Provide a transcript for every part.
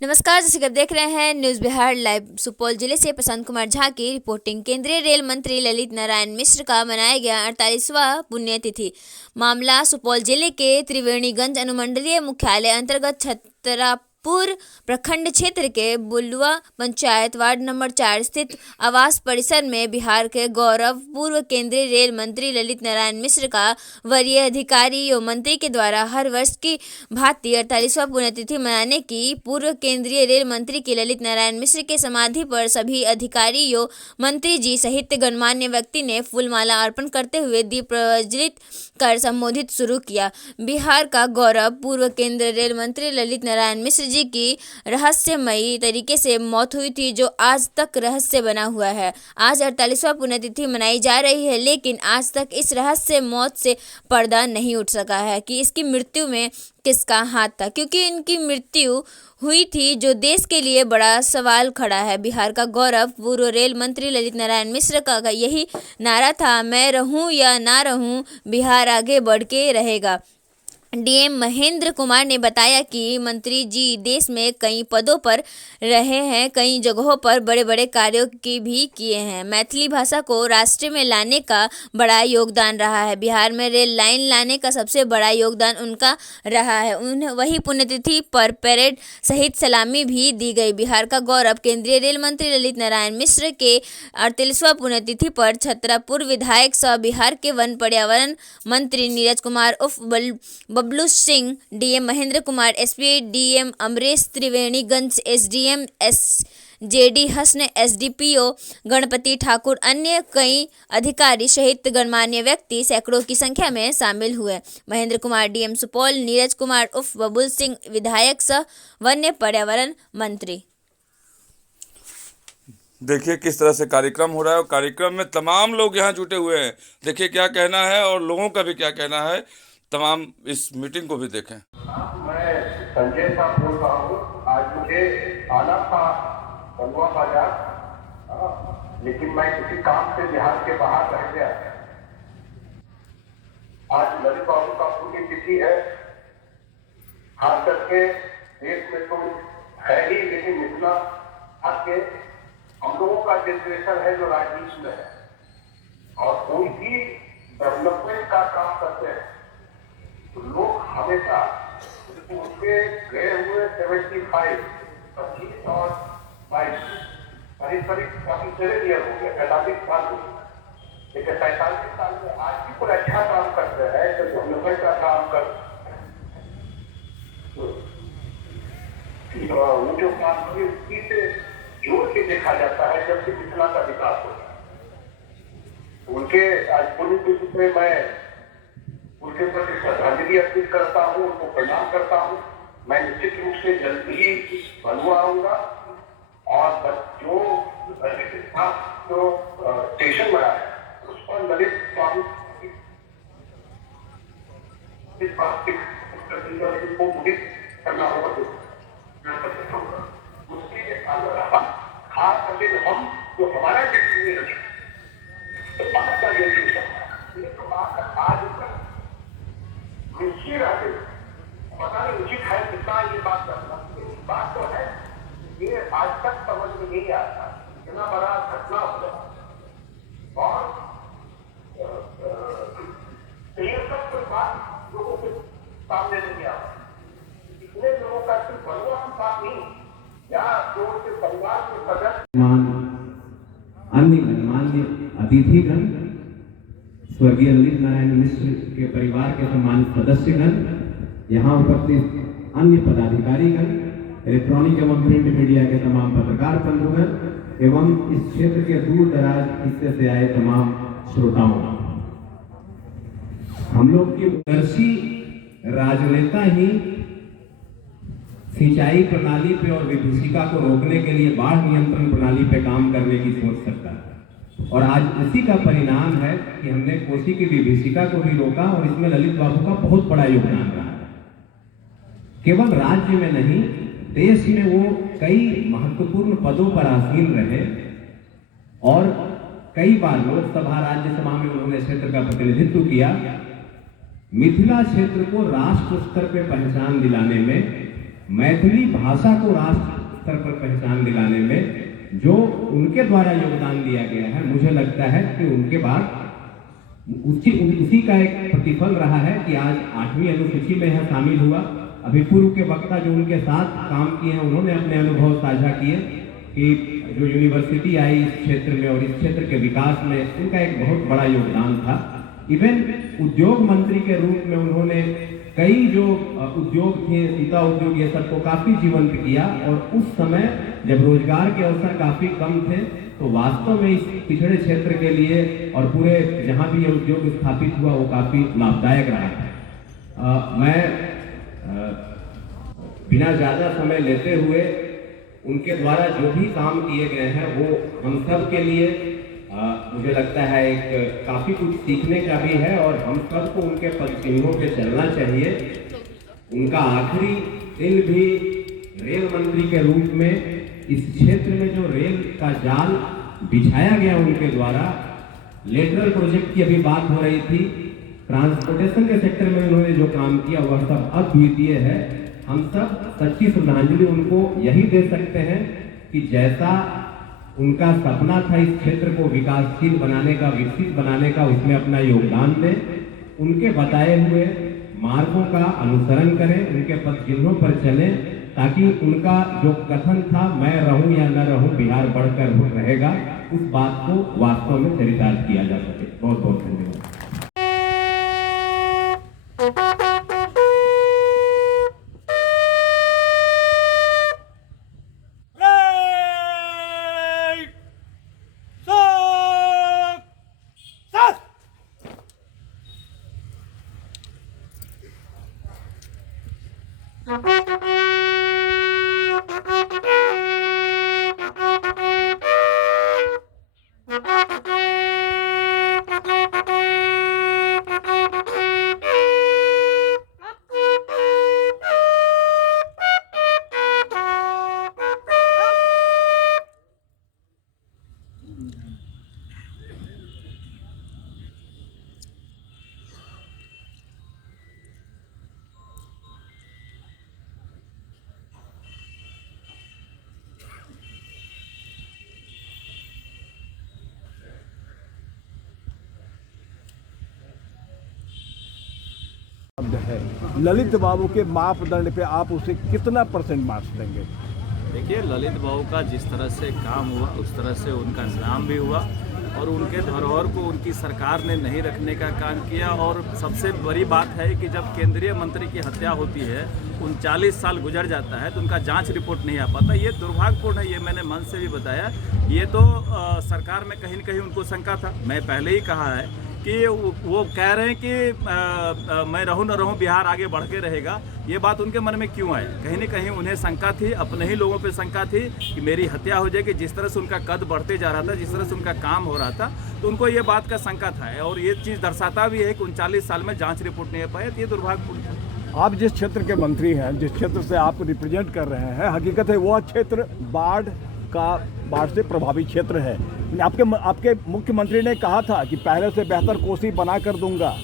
नमस्कार, जैसे कि आप देख रहे हैं न्यूज़ बिहार लाइव। सुपौल जिले से प्रशांत कुमार झा की रिपोर्टिंग। केंद्रीय रेल मंत्री ललित नारायण मिश्र का मनाया गया 48वां पुण्यतिथि। मामला सुपौल जिले के त्रिवेणीगंज अनुमंडलीय मुख्यालय अंतर्गत छतरापुर प्रखंड क्षेत्र के बुलुआ पंचायत वार्ड नंबर 4 स्थित आवास परिसर में बिहार के गौरव पूर्व केंद्रीय रेल मंत्री ललित नारायण मिश्र का वरीय अधिकारी एवं मंत्री के द्वारा हर वर्ष की भांति 48वां पुण्यतिथि मनाने की पूर्व केंद्रीय रेल मंत्री की ललित नारायण मिश्र के समाधि पर सभी अधिकारी एवं मंत्री जी सहित गणमान्य व्यक्ति ने फूलमाला अर्पण करते हुए दीप प्रज्वलित कर संबोधित शुरू किया। बिहार का गौरव पूर्व केंद्रीय रेल मंत्री ललित नारायण मिश्र जी की रहस्यमयी तरीके से मौत हुई थी, जो आज तक रहस्य बना हुआ है। आज 48वां पुण्यतिथि मनाई जा रही है, लेकिन आज तक इस रहस्य मौत से पर्दा नहीं उठ सका है कि इसकी मृत्यु में किसका हाथ था, क्योंकि इनकी मृत्यु हुई थी जो देश के लिए बड़ा सवाल खड़ा है। बिहार का गौरव पूर्व रेल मंत्री ललित नारायण मिश्र का यही नारा था, मैं रहूं या ना रहूं, बिहार आगे बढ़ के रहेगा। डीएम महेंद्र कुमार ने बताया कि मंत्री जी देश में कई पदों पर रहे हैं, कई जगहों पर बड़े बड़े कार्यों की भी किए हैं। मैथिली भाषा को राष्ट्र में लाने का बड़ा योगदान रहा है। बिहार में रेल लाइन लाने का सबसे बड़ा योगदान उनका रहा है। उन्हें वही पुण्यतिथि पर परेड सहित सलामी भी दी गई। बिहार का गौरव केंद्रीय रेल मंत्री ललित नारायण मिश्र के 48वां पुण्यतिथि पर छतरापुर विधायक सह बिहार के वन पर्यावरण मंत्री नीरज कुमार उर्फ Bablu Singh, DM Mahendra Kumar, SP DM Amresh Triveniganj, SDM JD Hasan, SDPO Ganpati Thakur, अन्य कई अधिकारी सहित गणमान्य व्यक्ति सैकड़ों की संख्या में शामिल हुए। महेंद्र कुमार, डीएम सुपौल, नीरज कुमार उर्फ बबुल सिंह, विधायक सह वन्य पर्यावरण मंत्री। देखिए किस तरह से कार्यक्रम हो रहा है और कार्यक्रम में तमाम लोग यहाँ जुटे हुए हैं। देखिए क्या कहना है और लोगों का भी क्या कहना है, तमाम इस मीटिंग को भी देखें। मैं संजय साहब बोल रहा हूँ। आज मुझे आना था बलुआ बाजार, लेकिन मैं किसी काम से बिहार के बाहर रह गया। आज ललित बाबू का पुण्यतिथि है। खास करके देश में तो है ही, लेकिन मिथिला के हम लोगों का जनरेशन है जो राजनीति में है और कोई भी डेवलपमेंट का काम करते हैं तो लोग हमेशा उनके गए हुए 25 और 22 काफी चले ईयर हो गया, 45 साल हो गया, लेकिन 45 साल में आज भी कोई अच्छा काम करते हैं तो डेवलपमेंट का काम कर वो जो काम उसी से जोड़ के देखा जाता है जब से मिथिला का विकास होता है। उनके आज पुण्यतिथि में मैं उनके प्रति श्रद्धांजलि अर्पित करता हूँ, उनको प्रणाम करता हूँ। मैं निश्चित रूप से जल्दी ही बलुआ आऊंगा और जो स्टेशन बना है उस पर ललित बाबू को मुहित करना होगा। उसके खास करके हम जो हमारा तो बात का आज पता नहीं उचित है कितना ये बात करना। बात तो है, ये आज तक समझ में नहीं आता इतना बड़ा घटना हो गया और ये सब कोई बात लोगों के सामने नहीं आता। इतने लोगों का सिर्फ बलुआ की बात नहीं या जो उनके परिवार के सदस्य, अन्य गणमान्य अतिथिगण, स्वर्गीय ललित नारायण मिश्र के परिवार के सम्मानित सदस्यगण, यहाँ उपस्थित अन्य पदाधिकारीगण, इलेक्ट्रॉनिक एवं प्रिंट मीडिया के तमाम पत्रकार बंधुगण एवं इस क्षेत्र के दूर दराज हिस्से से आए तमाम श्रोताओं, हम लोग की दूरदर्शी राजनेता ही सिंचाई प्रणाली पे और विभीषिका को रोकने के लिए बाढ़ नियंत्रण प्रणाली पे काम करने की सोच सकता है। और आज इसी का परिणाम है कि हमने कोसी की विभीषिका को भी रोका और इसमें ललित बाबू का बहुत बड़ा योगदान रहा है। केवल राज्य में नहीं, देश में वो कई महत्वपूर्ण पदों पर आसीन रहे और कई बार लोकसभा राज्यसभा में उन्होंने क्षेत्र का प्रतिनिधित्व किया। मिथिला क्षेत्र को राष्ट्र स्तर पर पहचान दिलाने में मैथिली भाषा को राष्ट्र स्तर पर पहचान दिलाने में जो उनके द्वारा योगदान दिया गया है, मुझे लगता है कि उनके बाद उसी का एक प्रतिफल रहा है कि आज 8वीं अनुसूची में यह शामिल हुआ। अभी पूर्व के वक्ता जो उनके साथ काम किए हैं, उन्होंने अपने अनुभव साझा किए कि जो यूनिवर्सिटी आई इस क्षेत्र में और इस क्षेत्र के विकास में उनका एक बहुत बड़ा योगदान था। इवन उद्योग मंत्री के रूप में उन्होंने कई जो उद्योग थे, सीता उद्योग, ये सबको काफी जीवंत किया। और उस समय जब रोजगार के अवसर काफी कम थे, तो वास्तव में इस पिछड़े क्षेत्र के लिए और पूरे जहां भी ये उद्योग स्थापित हुआ वो काफी लाभदायक रहा। मैं बिना ज्यादा समय लेते हुए उनके द्वारा जो भी काम किए गए हैं वो हम सब के लिए मुझे लगता है एक काफी कुछ सीखने का भी है और हम सबको उनके पदचिन्हों पे चलना चाहिए। उनका आखिरी दिन भी रेल मंत्री के रूप में इस क्षेत्र में जो रेल का जाल बिछाया गया उनके द्वारा, लेटरल प्रोजेक्ट की अभी बात हो रही थी, ट्रांसपोर्टेशन के सेक्टर में उन्होंने जो काम किया वह सब अद्वितीय है। हम सब सच्ची श्रद्धांजलि उनको यही दे सकते हैं कि जैसा उनका सपना था इस क्षेत्र को विकासशील बनाने का, विकसित बनाने का, उसमें अपना योगदान दें। उनके बताए हुए मार्गों का अनुसरण करें, उनके पद चिन्हों पर चलें, ताकि उनका जो कथन था मैं रहूं या न रहूं बिहार बढ़कर रहेगा, उस बात को वास्तव में चरितार्थ किया जा सके। बहुत बहुत धन्यवाद। है ललित बाबू के मापदंड पे आप उसे कितना % मार्क्स देंगे? देखिए, ललित बाबू का जिस तरह से काम हुआ उस तरह से उनका नाम भी हुआ और उनके धरोहर को उनकी सरकार ने नहीं रखने का काम किया। और सबसे बड़ी बात है कि जब केंद्रीय मंत्री की हत्या होती है, 39 साल गुजर जाता है, तो उनका जांच रिपोर्ट नहीं आ पाता। ये दुर्भाग्यपूर्ण है, ये मैंने मन से भी बताया। ये तो सरकार में कहीं न कहीं उनको शंका था। मैं पहले ही कहा है कि वो कह रहे हैं कि मैं रहूं न रहूं बिहार आगे बढ़ के रहेगा। ये बात उनके मन में क्यों आई? कहीं न कहीं उन्हें शंका थी, अपने ही लोगों पे शंका थी कि मेरी हत्या हो जाएगी। जिस तरह से उनका कद बढ़ते जा रहा था, जिस तरह से उनका काम हो रहा था, तो उनको ये बात का शंका था। और ये चीज़ दर्शाता भी है कि 39 साल में जाँच रिपोर्ट नहीं आ पाया, तो ये दुर्भाग्यपूर्ण था। आप जिस क्षेत्र के मंत्री हैं, जिस क्षेत्र से आप रिप्रेजेंट कर रहे हैं, हकीकत है वह क्षेत्र बाढ़ से प्रभावित क्षेत्र है। आपके मुख्यमंत्री ने कहा था कि पहले से बेहतर कोसी बना कर दूंगा।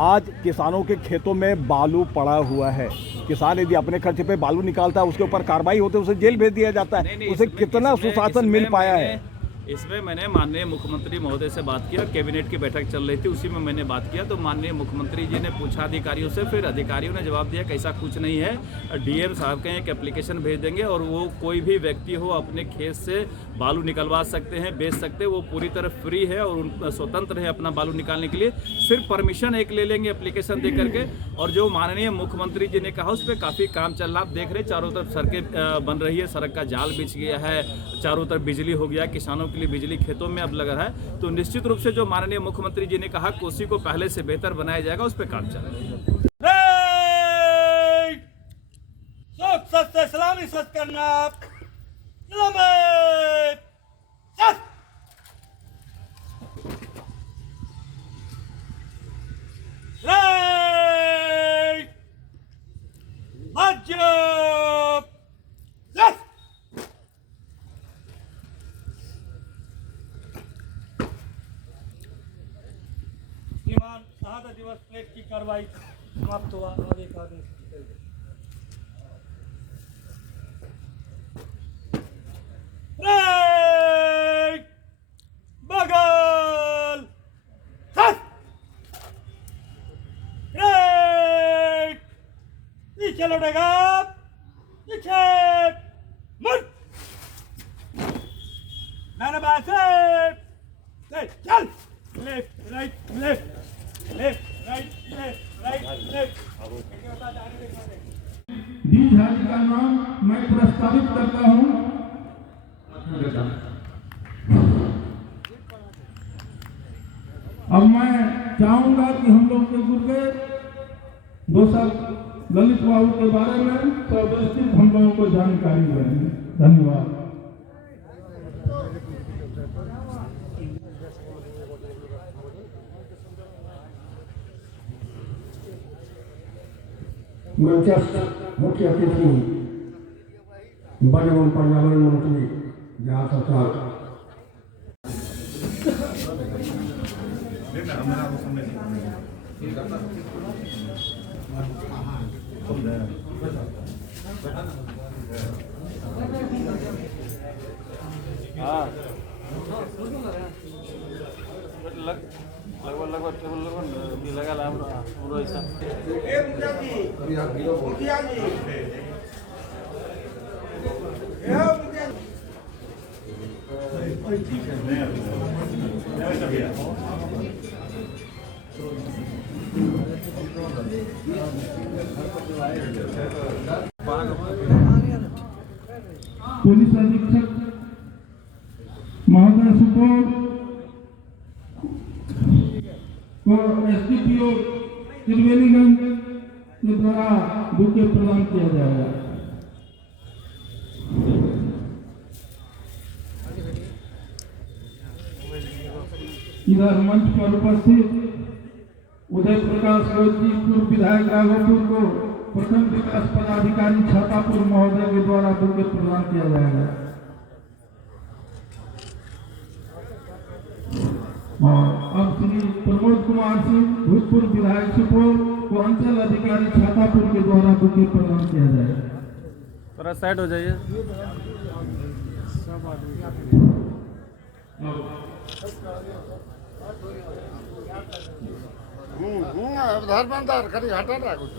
आज किसानों के खेतों में बालू पड़ा हुआ है। किसान यदि अपने खर्चे पे बालू निकालता है, उसके ऊपर कार्रवाई होती है, उसे जेल भेज दिया जाता है। उसे कितना सुशासन मिल पाया है? इसमें मैंने माननीय मुख्यमंत्री महोदय से बात किया, कैबिनेट की बैठक चल रही थी, उसी में मैंने बात किया। तो माननीय मुख्यमंत्री जी ने पूछा अधिकारियों से, फिर अधिकारियों ने जवाब दिया कि ऐसा कुछ नहीं है। डीएम साहब के एक एप्लीकेशन भेज देंगे और वो कोई भी व्यक्ति हो अपने खेत से बालू निकलवा सकते हैं, बेच सकते हैं। वो पूरी तरह फ्री है और स्वतंत्र है अपना बालू निकालने के लिए। सिर्फ परमिशन एक ले लेंगे एप्लीकेशन दे करके। और जो माननीय मुख्यमंत्री जी ने कहा उस पर काफ़ी काम चल रहा। आप देख रहे चारों तरफ सड़कें बन रही है, सड़क का जाल बिछ गया है, चारों तरफ बिजली हो गया, किसानों के लिए बिजली खेतों में अब लग रहा है। तो निश्चित रूप से जो माननीय मुख्यमंत्री जी ने कहा कोसी को पहले से बेहतर बनाया जाएगा, उस पर काम चल रहा दिवस प्लेट की कार्रवाई समाप्त हुआ और एक आदेश पीछे लौटेगा, पीछे मुड़, नाराबाज से चल, left right left left right left right left. D झाड़ी का नाम मैं प्रस्तावित करता हूँ। अब मैं चाहूंगा कि हम लोग के गुरुदेव दो सब ललित बाबू के बारे में सविस्तृत हम लोगों को जानकारी देंगे। धन्यवाद। मंचस्थ मुख्य अतिथि वन एवं पर्यावरण मंत्री बिहार सरकार, पुलिस अधीक्षक महोदय सुपोल को एसडीपीओ त्रिवेणीगंज के द्वारा बुके प्रदान किया जाएगा। इधर मंच पर उपस्थित उदय प्रकाश जी पूर्व विधायक राघोपुर को प्रथम विकास पदाधिकारी छातापुर महोदय के द्वारा बुके प्रदान किया जाएगा। और अब श्री प्रमोद कुमार सिंह भूतपूर्व विधायक सुपोल को अंचल अधिकारी छातापुर के द्वारा बुके प्रदान किया जाएगा। थोड़ा साइड हो जाइए। धर्मदार कभी हटा रहा कुछ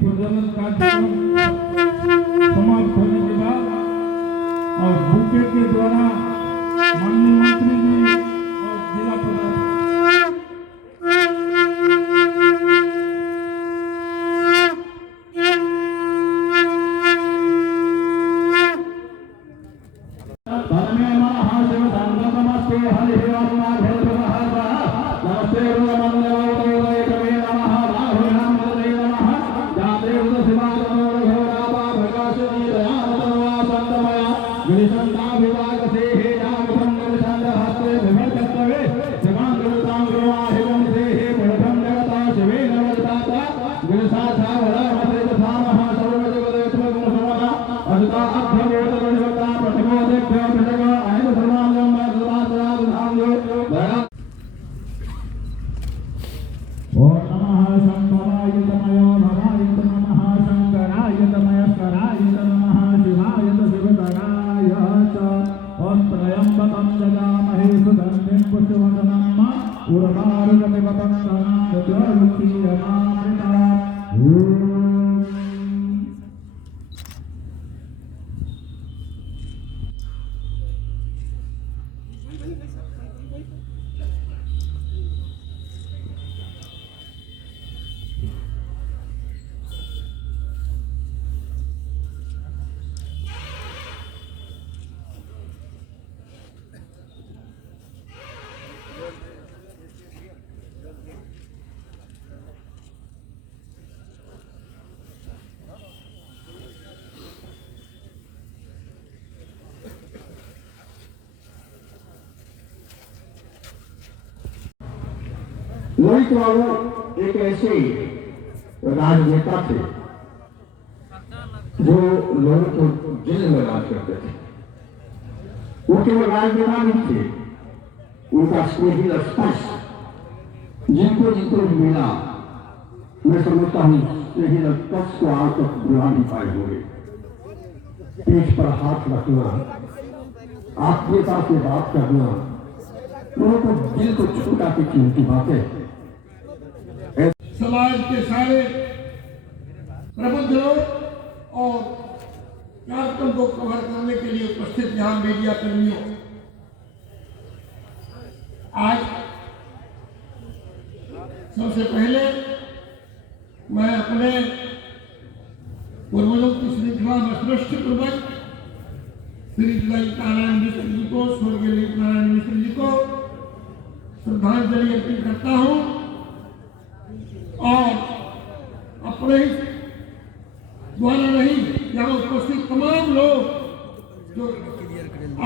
प्रज्वलन कार्यक्रम समाप्त होने के बाद और बुके के द्वारा माननीय मंत्री जी और जिला प्रशासन ललित बाबू एक ऐसे राजनेता थे जो लोगों को दिल में राज करते थे। वो केवल राजनेता नहीं थे, उनका स्नेही स्पर्श जिनको जिनको मिला, मैं समझता हूँ स्नेही स्पर्श को आज तक भुला नहीं पाए होंगे। पीठ पर हाथ रखना, आत्मीयता से बात करना, उनको दिल को छूटा के कीमती बातें। समाज के सारे प्रबंधकों और कार्यक्रम को कवर करने के लिए उपस्थित यहाँ मीडिया कर्मियों, आज सबसे पहले मैं अपने पूर्वजों की श्रृंखला में श्रेष्ठ पूर्वज श्री ललित नारायण मिश्र जी को, स्वर्गीय ललित नारायण मिश्र जी को श्रद्धांजलि अर्पित करता हूँ और अपने द्वारा नहीं, यहाँ उपस्थित तमाम लोग जो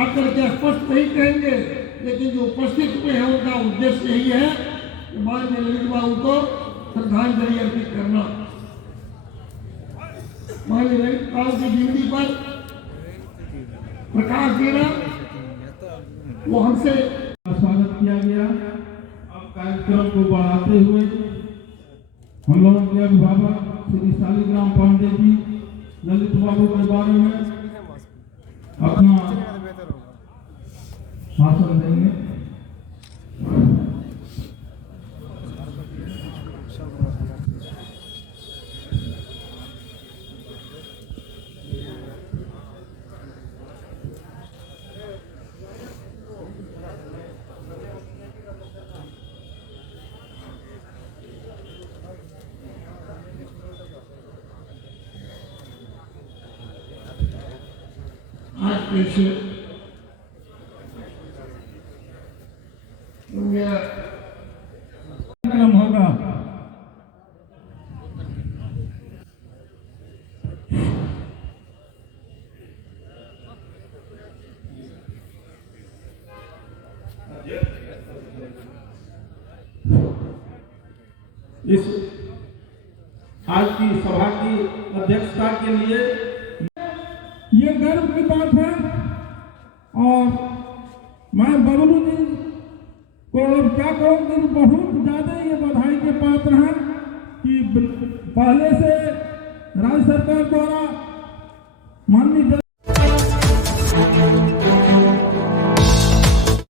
आकर के स्पष्ट नहीं कहेंगे, लेकिन जो उपस्थित हुए हैं उनका उद्देश्य यही है कि माननीय ललित बाबू को श्रद्धांजलि अर्पित करना। माननीय ललित बाबू की जीवनी पर प्रकाश देना, वो हमसे स्वागत किया गया। अब कार्यक्रम को बढ़ाते हुए हम लोगों के अभिभावक श्री शालिग्राम पांडे जी ललित बाबू के बारे में अपना भाषण देंगे। आज पेश कार्यक्रम होगा। इस आज की सभा की अध्यक्षता के लिए ये गर्व की बात है और मैं बबलू जी को अब क्या कहूँगी, बहुत ज़्यादा ये बधाई के पात्र हैं कि पहले से राज्य सरकार द्वारा माननीय